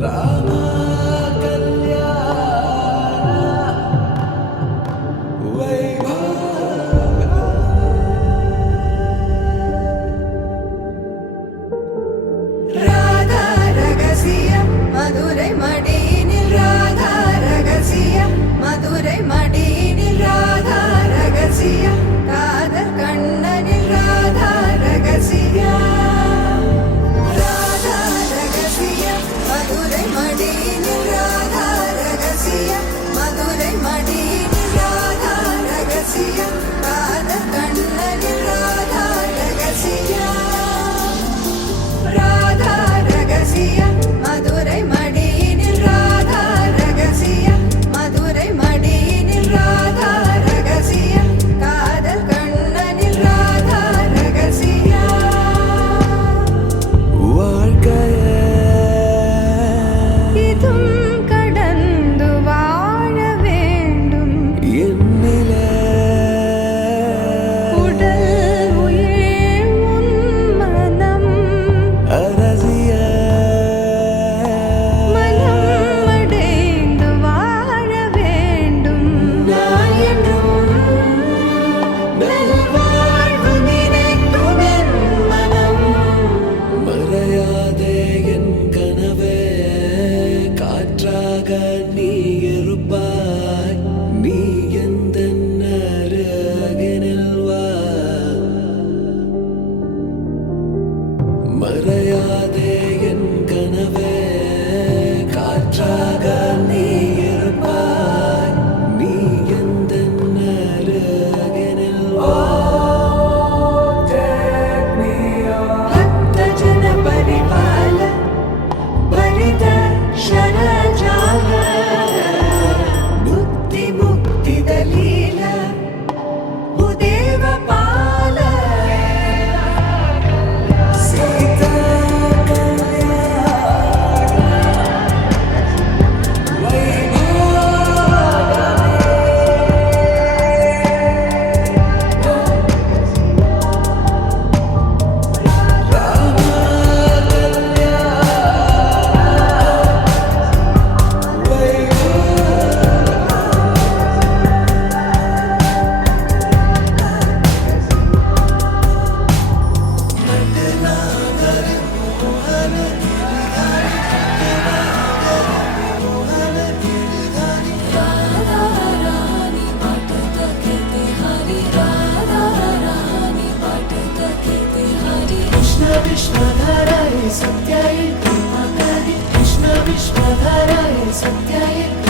रामा कल्याण वैभव राधा रगसियम मधुरै मडिनिल राधा रगसियम मधुरै मडिनिल राधा रगसियम कादल कण्णनिल राधा रगसियम राधा रगसियम मधुरै मडिनिल राधा रगसियम मधुरै मडिनिल राधा रगसियम कादल कण्णनिल राधा रगसियम राधा रगसियम मधुरै मडिनिल राधा रगसियम मधुरै मडिनिल राधा रगसियम कादल कण्णनिल राधा रगसियम வாழ்க்கையே இதும் கடந்து வாழ வேண்டும் என்னிலே உடல் உயிர் உன் மனம் அரசிய மனம் அடைந்து வாழ வேண்டும் நான் என்றும் நல்வாழ்வு நினைக்கும் என் மனம் மறையாதே என் கனவே காற்றாக நீ இருப்பாய் நீ எந்த அருகினில் வா மறையாதே என் கனவே காற்றாக நீ இருப்பாய் நீ எந்த அருகினில் வா भक्तजन परिपाल भरित शरजाल मुक्ति मुक्ति दलील भूदेव पाल सीता विश्वधाराय सत्याय कृपाकारी कृष्ण विश्वधाराय सत्याय